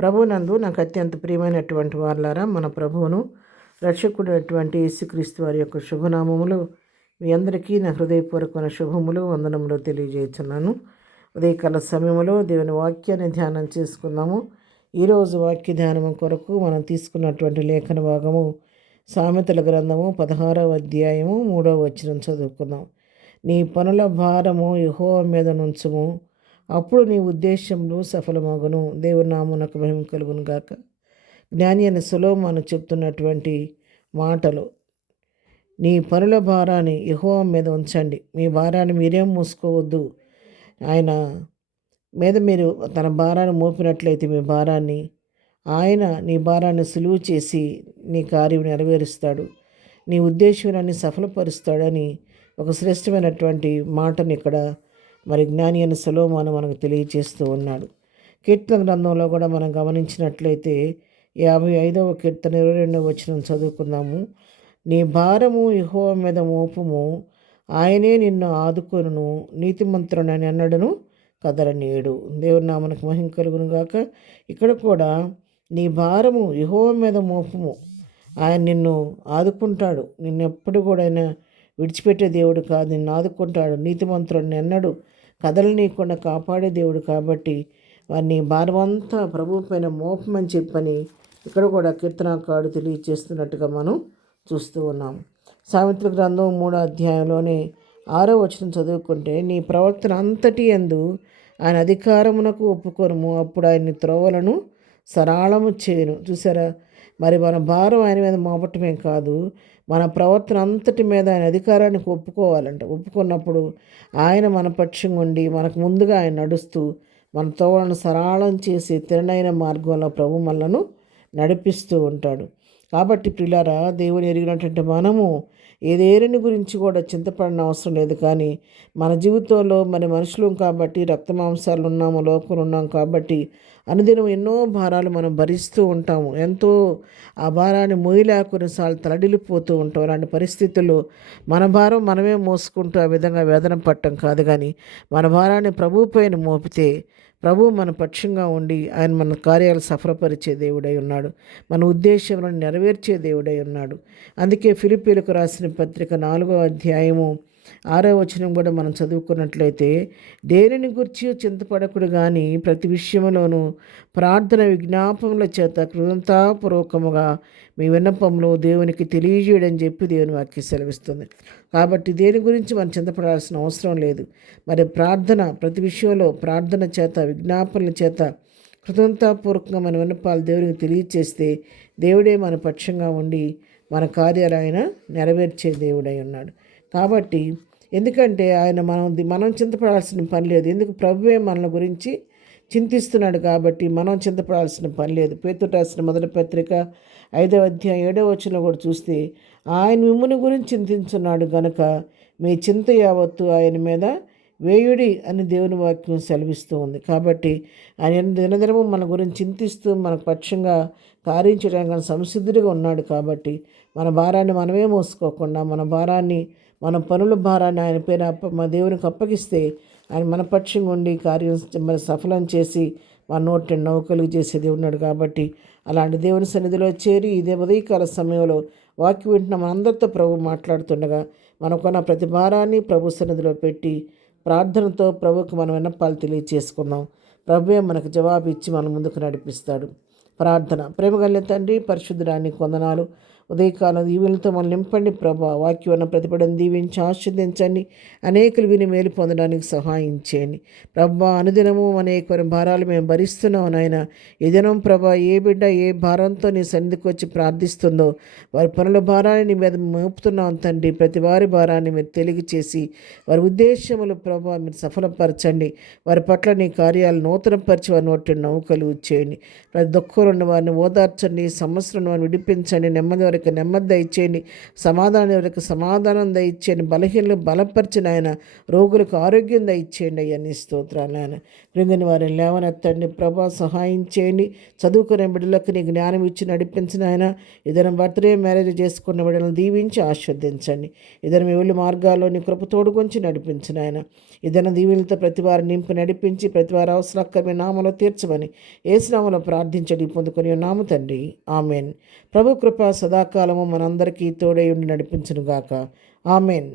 ప్రభువునందు నాకు అత్యంత ప్రియమైనటువంటి వారులారా, మన ప్రభువును రక్షకుడైనటువంటి యేసుక్రీస్తు వారి యొక్క శుభనామములు మీ అందరికీ నా హృదయపూర్వకమైన శుభములు వందనములు తెలియజేస్తున్నాను. ఉదయకాల సమయంలో దేవుని వాక్యాన్ని ధ్యానం చేసుకుందాము. ఈరోజు వాక్య ధ్యానం కొరకు మనం తీసుకున్నటువంటి లేఖన భాగము సామెతల గ్రంథము 16వ అధ్యాయము 3వ వచనం చదువుకుందాం. నీ పనుల భారము యెహోవా మీద నుంచుము, అప్పుడు నీ ఉద్దేశంలో సఫలమగును. దేవుని నామమునకు మహిమ కలుగును గాక. జ్ఞాని అయిన సొలొమోను చెప్తున్నటువంటి మాటలు, నీ పనుల భారాన్ని యెహోవా మీద ఉంచండి, మీ భారాన్ని మీరేం మోసుకోవద్దు. ఆయన మీద మీరు తన భారాన్ని మోపినట్లయితే మీ భారాన్ని ఆయన నీ భారాన్ని సులువు చేసి నీ కార్యం నెరవేరుస్తాడు, నీ ఉద్దేశాన్ని సఫలపరుస్తాడని ఒక శ్రేష్టమైనటువంటి మాటని ఇక్కడ జ్ఞాని అయిన సొలొమోను మనకు తెలియజేస్తూ ఉన్నాడు. కీర్తన గ్రంథంలో కూడా మనం గమనించినట్లయితే 55వ కీర్తన 22వ వచనం చదువుకుందాము. నీ భారము యెహోవా మీద మోపుము, ఆయనే నిన్ను ఆదుకొనును, నీతిమంతుడని ఎన్నడను కదలనీయుడు. దేవుని నామమునకు మహిమ కలుగును గాక. ఇక్కడ కూడా నీ భారము యెహోవా మీద మోపుము, ఆయన నిన్ను ఆదుకుంటాడు. నిన్నెప్పుడు కూడా ఆయన విడిచిపెట్టే దేవుడు కాదు, నిన్ను ఆదుకుంటాడు. నీతిమంతుడిని ఎన్నడు కదలనీయకుండా కాపాడే దేవుడు కాబట్టి వారిని భారమంతా ప్రభువు పైన మోపమని చెప్పని ఇక్కడ కూడా కీర్తనాకారుడు తెలియజేస్తున్నట్టుగా మనం చూస్తూ ఉన్నాం. సామెతల గ్రంథం 3వ అధ్యాయంలోనే 6వ వచనం చదువుకుంటే, నీ ప్రవర్తన అంతటి యందు ఆయన అధికారమునకు ఒప్పుకొనుము, అప్పుడు ఆయన్ని త్రోవలను సరళము చేయను. చూసారా, మన భారం ఆయన మీద మోపటమే కాదు, మన ప్రవర్తన అంతటి మీద ఆయన అధికారానికి ఒప్పుకోవాలంట. ఒప్పుకున్నప్పుడు ఆయన మన పక్షంగా ఉండి మనకు ముందుగా ఆయన నడుస్తూ మన తోవలను సరళం చేసి తిరణైన మార్గంలో ప్రభు మనలను నడిపిస్తూ ఉంటాడు. కాబట్టి ప్రియులారా, దేవుని ఎరిగినటువంటి మనము ఏదేరిని గురించి కూడా చింతపడిన అవసరం లేదు. కానీ మన జీవితంలో మనుషులు కాబట్టి, రక్త మాంసాలు ఉన్నాము, లోకంలో ఉన్నాం కాబట్టి అనుదినం ఎన్నో భారాలు మనం భరిస్తూ ఉంటాము. ఎంతో ఆ భారాన్ని మోయలేక కొన్నిసార్లు తలడిల్లిపోతూ ఉంటాం. అలాంటి పరిస్థితుల్లో మన భారం మనమే మోసుకుంటూ ఆ విధంగా వేదన పట్టం కాదు, కానీ మన భారాన్ని ప్రభు పైన మోపితే ప్రభు మన పక్షంగా ఉండి ఆయన మన కార్యాలు సఫలపరిచే దేవుడై ఉన్నాడు, మన ఉద్దేశాలను నెరవేర్చే దేవుడై ఉన్నాడు. అందుకే ఫిలిప్పీలకు రాసిన పత్రిక 4వ అధ్యాయము 6వ వచనం కూడా మనం చదువుకున్నట్లయితే, దేనిని గురించి చింతపడకుడు కానీ ప్రతి విషయంలోనూ ప్రార్థన విజ్ఞాపముల చేత కృతజ్ఞతాపూర్వకముగా మీ విన్నపంలో దేవునికి తెలియజేయడం చెప్పి దేవుని వాక్యం సెలవిస్తుంది. కాబట్టి దేని గురించి మనం చింతపడాల్సిన అవసరం లేదు. ప్రార్థన ప్రతి విషయంలో ప్రార్థన చేత విజ్ఞాపనల చేత కృతజ్ఞతాపూర్వకంగా మన విన్నపాలు దేవునికి తెలియచేస్తే దేవుడే మన పక్షంగా ఉండి మన కార్యాలు ఆయన నెరవేర్చే దేవుడై ఉన్నాడు. కాబట్టి ఎందుకంటే ఆయన మనం చింతపడాల్సిన పని లేదు. ఎందుకు? ప్రభువే మన గురించి చింతిస్తున్నాడు కాబట్టి మనం చింతపడాల్సిన పని లేదు. పేతురు రాసిన మొదటి పత్రిక 5వ అధ్యాయం 7వ వచనంలో కూడా చూస్తే, ఆయన మిమ్ముని గురించి చింతించున్నాడు గనుక మీ చింత యావత్తు ఆయన మీద వేయుడి అని దేవుని వాక్యం సెలవిస్తూ ఉంది. కాబట్టి ఆయన దినదినము మన గురించి చింతిస్తూ మన పక్షంగా కార్యించడానికి సంసిద్ధుడిగా ఉన్నాడు. కాబట్టి మన భారాన్ని మనమే మోసుకోకుండా మన పనుల భారాన్ని ఆయన పేరు మన దేవునికి అప్పగిస్తే ఆయన మన పక్షంగా ఉండి కార్యం సఫలం చేసి మన నోటి నౌకలు చేసేది ఉన్నాడు. కాబట్టి అలాంటి దేవుని సన్నిధిలో చేరి ఇదే ఉదయకాల సమయంలో వాక్యం వింటున్న మనందరితో ప్రభు మాట్లాడుతుండగా మనకున్న ప్రతి భారాన్ని ప్రభు సన్నిధిలో పెట్టి ప్రార్థనతో ప్రభుకి మనం విన్నపాలు తెలియచేసుకుందాం. ప్రభువే మనకు జవాబు ఇచ్చి మన ముందుకు నడిపిస్తాడు. ప్రార్థన. ప్రేమగల తండ్రి, పరిశుద్ధురానికి వందనాలు. ఉదయకాలం దీవెనలతో మనం నింపండి ప్రభా. వాక్యం ప్రతిపడని దీవించి ఆశీర్వదించండి. అనేకులు విని మేలు పొందడానికి సహాయం చేయండి ప్రభా. అనుదినము అనేక భారాలు మేము భరిస్తున్నాం నాయన. ఈ దినం ప్రభా, ఏ బిడ్డ ఏ భారంతో నీ సన్నిధికి వచ్చి ప్రార్థిస్తుందో వారి పనుల భారాన్ని నీ మీద మోపుతున్నాం తండ్రి. ప్రతి వారి భారాన్ని మీరు తెలియచేసి వారి ఉద్దేశములు ప్రభా మీరు సఫలపరచండి. వారి పట్ల నీ కార్యాలు నూతనపరిచి వారిని నోటి నౌకలు చేయండి. ప్రతి దుఃఖంలో ఉన్న వారిని ఓదార్చండి, సమస్యలను వారిని విడిపించండి, నెమ్మది వారికి వారికి నెమ్మది దయచేయండి, సమాధానం వారికి సమాధానం దయచేయండి, బలహీనలు బలపరిచిన ఆయన, రోగులకు ఆరోగ్యం దయచేయండి అయ్యా. నీ స్తోత్రాలు నాయన. కృంగిని వారిని లేవనెత్తండి ప్రభా, సహాయం చేయండి. చదువుకునే బిడ్డలకు నీ జ్ఞానం ఇచ్చి నడిపించిన ఆయన. ఇద్దరు బర్త్డే మ్యారేజ్ చేసుకున్న బిడ్డలను దీవించి ఆస్వాదించండి. ఇద్దరు మీ ఊళ్ళి మార్గాల్లో నీ కృప తోడుకొంచి నడిపించిన ఆయన. ఇద్దరు దీవులతో ప్రతి వారు నింపి నడిపించి ప్రతి వారి అవసరం మీ నామలో తీర్చమని ఏసునామలో ప్రార్థించడి పొందుకొని నాము తండ్రి. ఆమెన్. ప్రభు కృప సదాకాలము మనందరికీ తోడై ఉండి నడిపించునుగాక. ఆమెన్.